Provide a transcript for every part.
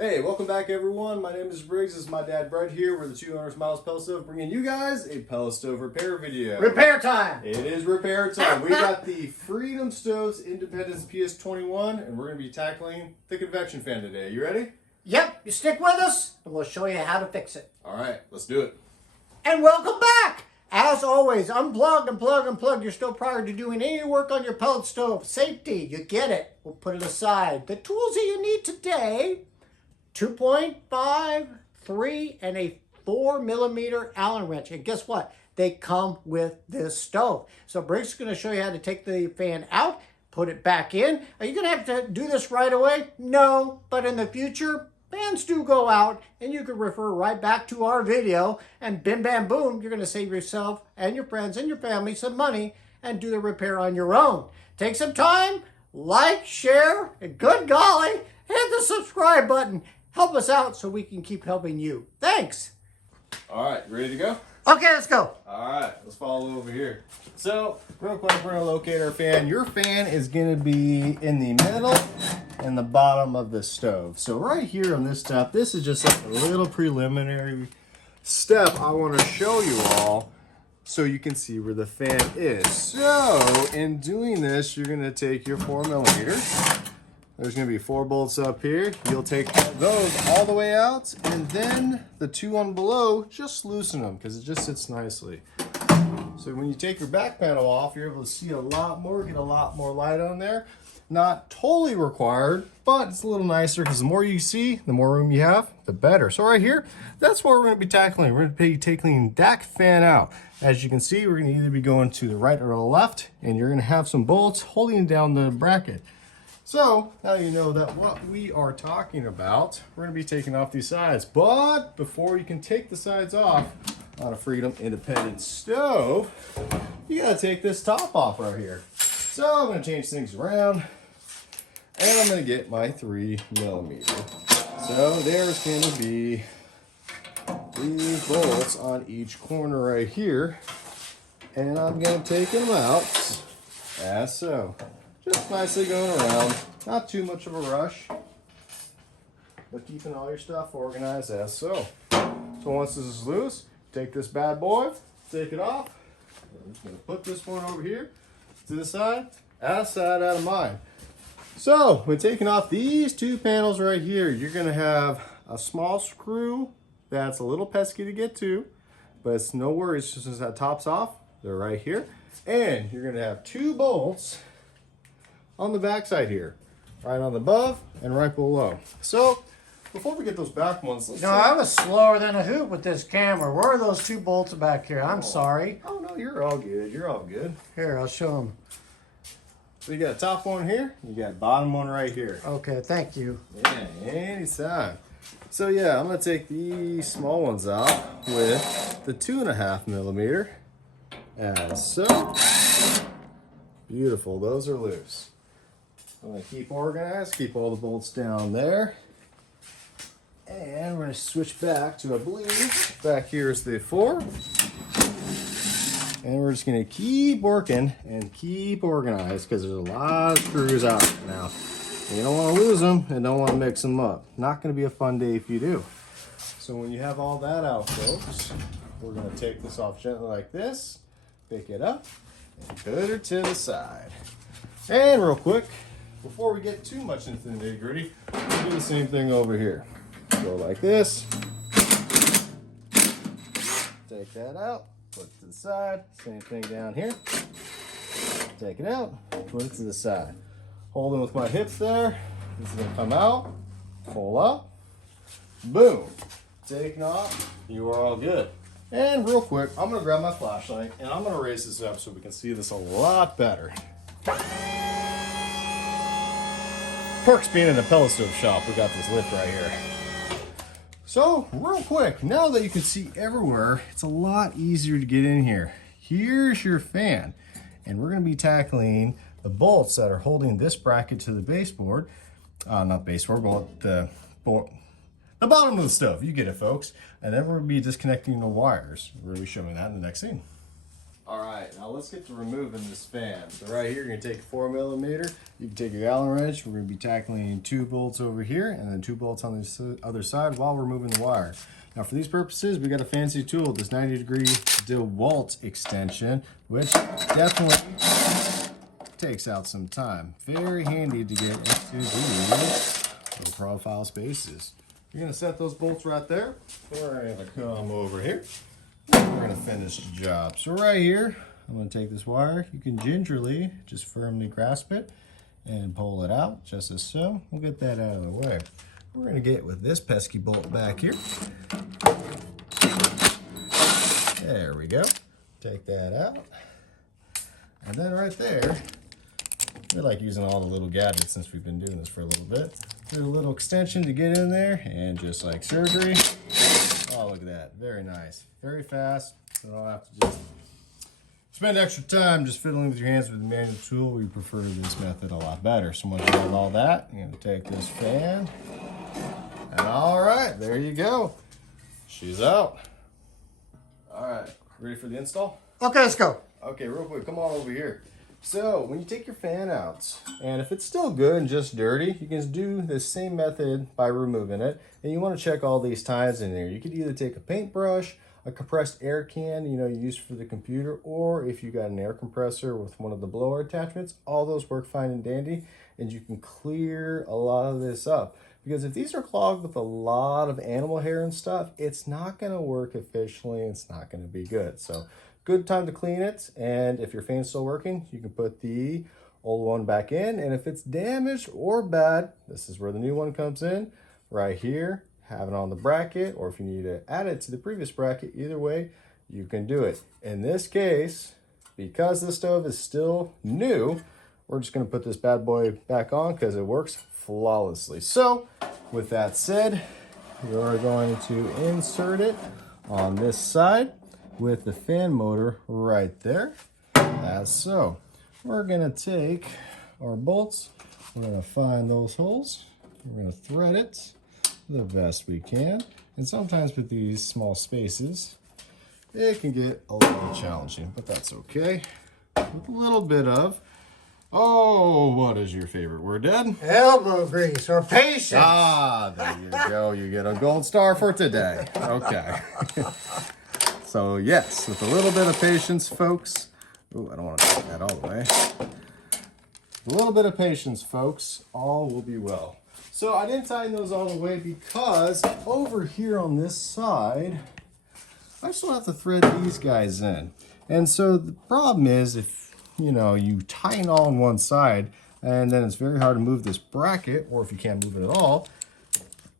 Hey, welcome back everyone. My name is Briggs. This is my dad Brett here. We're the two owners of Miles Pellet Stove, bringing you guys a pellet stove repair video. Repair time! It is repair time. We got the Freedom Stoves Independence PS21, and we're going to be tackling the convection fan today. You ready? Yep, you stick with us, and we'll show you how to fix it. All right, let's do it. And welcome back! As always, unplug your stove prior to doing any work on your pellet stove. Safety, you get it. We'll put it aside. The tools that you need today: 2.5, 3, and a 4mm Allen wrench. And guess what? They come with this stove. So Briggs is going to show you how to take the fan out, put it back in. Are you going to have to do this right away? No, but in the future, fans do go out, and you can refer right back to our video, and bim bam boom, you're going to save yourself and your friends and your family some money and do the repair on your own. Take some time, like, share, and good golly, hit the subscribe button. Help us out so we can keep helping you. Thanks. All right, ready to go? Okay, let's go. All right, let's follow over here. So, real quick, we're going to locate our fan. Your fan is going to be in the middle and the bottom of the stove. So right here on this step, this is just like a little preliminary step I want to show you all so you can see where the fan is. So, in doing this, you're going to take your 4mm. There's going to be 4 bolts up here. You'll take those all the way out, and then the 2 on below, just loosen them because it just sits nicely. So when you take your back panel off, you're able to see a lot more, get a lot more light on there. Not totally required, but it's a little nicer because the more you see, the more room you have, the better. So right here, that's what we're going to be tackling. We're going to be tackling that fan out. As you can see, we're going to either be going to the right or the left, and you're going to have some bolts holding down the bracket. So now you know that what we are talking about, we're going to be taking off these sides. But before you can take the sides off on a Freedom Independent stove, you got to take this top off right here. So I'm going to change things around, and I'm going to get my 3mm. So there's going to be these bolts on each corner right here, and I'm going to take them out as so. Just nicely going around, not too much of a rush, but keeping all your stuff organized as so. So once this is loose, take this bad boy, take it off. I'm just going to put this one over here to the side, out of sight, out of mind. So when taking off these 2 panels right here, you're going to have a small screw that's a little pesky to get to, but it's no worries, just as that top's off, they're right here. And you're going to have 2 bolts on the back side here, right on the above and right below. So before we get those back ones, let's I was slower than a hoop with this camera. Where are those 2 bolts back here? I'm sorry. Oh no, you're all good. You're all good. Here, I'll show them. So you got a top one here, you got bottom one right here. Okay, thank you. Yeah, anytime. So yeah, I'm gonna take these small ones out with the 2.5mm as so. Beautiful, those are loose. I'm going to keep organized, keep all the bolts down there. And we're going to switch back to, I believe, back here is the 4. And we're just going to keep working and keep organized because there's a lot of screws out now. You don't want to lose them and don't want to mix them up. Not going to be a fun day if you do. So when you have all that out, folks, we're going to take this off gently like this, pick it up, and put it to the side. And real quick, before we get too much into the nitty gritty, we'll do the same thing over here. Go like this. Take that out, put it to the side. Same thing down here. Take it out, put it to the side. Holding with my hips there. This is gonna come out, pull up, boom. Taking off, you are all good. And real quick, I'm gonna grab my flashlight and I'm gonna raise this up so we can see this a lot better. Perks being in a pellet stove shop, we got this lift right here. So, real quick, now that you can see everywhere, it's a lot easier to get in here. Here's your fan, and we're going to be tackling the bolts that are holding this bracket to the baseboard. Not baseboard, but the bottom of the stove. You get it, folks. And then we're going to be disconnecting the wires. We're going to be showing that in the next scene. All right, now let's get to removing this fan. So right here, you're gonna take a 4mm. You can take your Allen wrench. We're gonna be tackling 2 bolts over here and then 2 bolts on the other side while removing the wire. Now for these purposes, we got a fancy tool, this 90-degree DeWalt extension, which definitely takes out some time. Very handy to get into these low profile spaces. You're gonna set those bolts right there. We're gonna come over here. We're gonna finish the job. So right here, I'm gonna take this wire. You can gingerly just firmly grasp it and pull it out, just as so. We'll get that out of the way. We're gonna get with this pesky bolt back here. There we go. Take that out. And then right there, we like using all the little gadgets since we've been doing this for a little bit. Do a little extension to get in there, and just like surgery. Oh, look at that. Very nice. Very fast. So you don't have to just spend extra time just fiddling with your hands with the manual tool. We prefer this method a lot better. So once you have all that, you're going to take this fan. And all right, there you go. She's out. All right, ready for the install? Okay, let's go. Okay, real quick, come on over here. So when you take your fan out, and if it's still good and just dirty, you can do the same method by removing it. And you want to check all these ties in there. You could either take a paintbrush, a compressed air can, you use for the computer, or if you got an air compressor with one of the blower attachments, all those work fine and dandy, and you can clear a lot of this up. Because if these are clogged with a lot of animal hair and stuff, it's not going to work efficiently. It's not going to be good. So good time to clean it. And if your fan's still working, you can put the old one back in. And if it's damaged or bad, this is where the new one comes in. Right here, have it on the bracket, or if you need to add it to the previous bracket, either way, you can do it. In this case, because the stove is still new, we're just going to put this bad boy back on because it works flawlessly. So with that said, you're going to insert it on this side with the fan motor right there, as so. We're going to take our bolts, we're going to find those holes, we're going to thread it the best we can, and sometimes with these small spaces it can get a little challenging, but that's okay. With a little bit of, oh, what is your favorite word, Dad? Elbow grease or patience. Ah, there you go. You get a gold star for today. Okay. So yes, with a little bit of patience, folks. Ooh, I don't want to take that all the way. A little bit of patience, folks. All will be well. So I didn't tighten those all the way because over here on this side, I still have to thread these guys in. And so the problem is if, you tighten all on one side, and then it's very hard to move this bracket, or if you can't move it at all.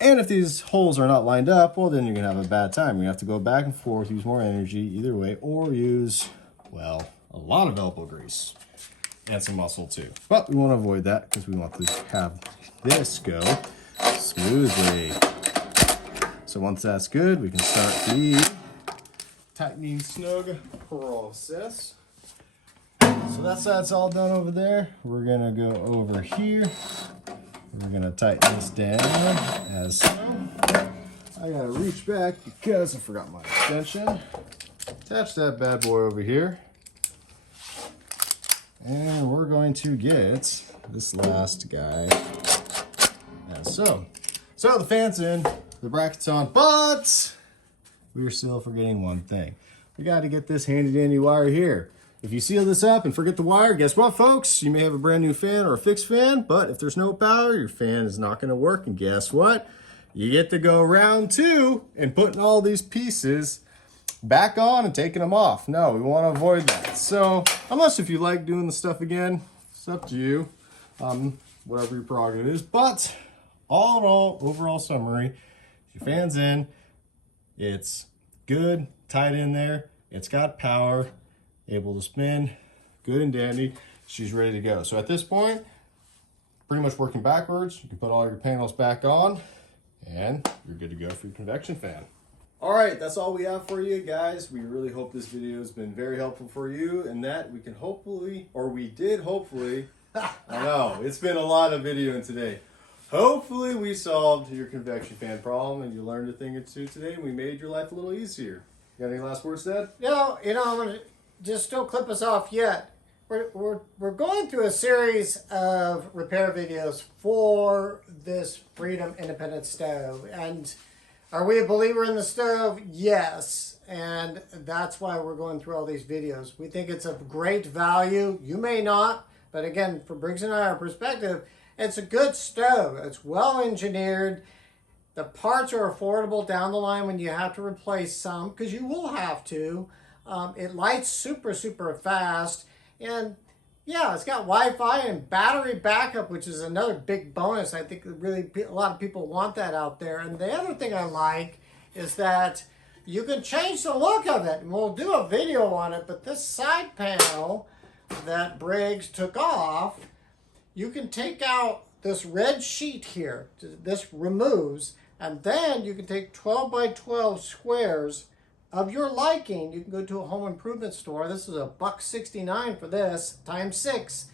And if these holes are not lined up, well, then you're gonna have a bad time. You have to go back and forth, use more energy either way, or use, well, a lot of elbow grease and some muscle too. But we want to avoid that because we want to have this go smoothly. So once that's good, we can start the tightening snug process. So that's all done over there. We're gonna go over here. We're gonna tighten this down as so. I gotta reach back because I forgot my extension. Attach that bad boy over here. And we're going to get this last guy as so. So the fan's in, the bracket's on, but we're still forgetting one thing. We got to get this handy dandy wire here. If you seal this up and forget the wire, guess what, folks? You may have a brand new fan or a fixed fan, but if there's no power, your fan is not going to work. And guess what? You get to go round 2 and putting all these pieces back on and taking them off. No, we want to avoid that. So unless if you like doing the stuff again, it's up to you. Whatever your prerogative is. But all in all, overall summary, your fan's in. It's good, tight in there. It's got power, able to spin, good and dandy. She's ready to go. So at this point, pretty much working backwards. You can put all your panels back on and you're good to go for your convection fan. All right, that's all we have for you guys. We really hope this video has been very helpful for you and that we can hopefully, or we did hopefully, I know, it's been a lot of videoing today. Hopefully we solved your convection fan problem and you learned a thing or two today and we made your life a little easier. You got any last words, Dad? No, just don't clip us off yet. We're going through a series of repair videos for this Freedom independent stove. And are we a believer in the stove? Yes. And that's why we're going through all these videos. We think it's of great value. You may not, but again, for Briggs and I, our perspective, it's a good stove. It's well engineered. The parts are affordable down the line when you have to replace some, because you will have to. It lights super, super fast. And yeah, it's got Wi-Fi and battery backup, which is another big bonus. I think really a lot of people want that out there. And the other thing I like is that you can change the look of it. And we'll do a video on it, but this side panel that Briggs took off, you can take out this red sheet here. This removes, and then you can take 12 by 12 squares of your liking. You can go to a home improvement store. This is $1.69 for this, times 6.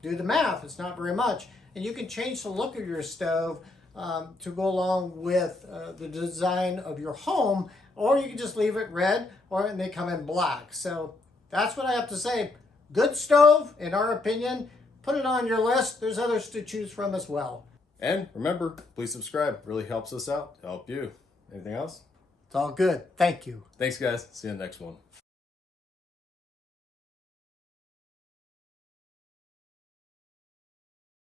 Do the math, it's not very much. And you can change the look of your stove to go along with the design of your home, or you can just leave it red, and they come in black. So that's what I have to say. Good stove, in our opinion. Put it on your list. There's others to choose from as well. And remember, please subscribe. Really helps us out to help you. Anything else? It's all good. Thank you. Thanks, guys. See you in the next one.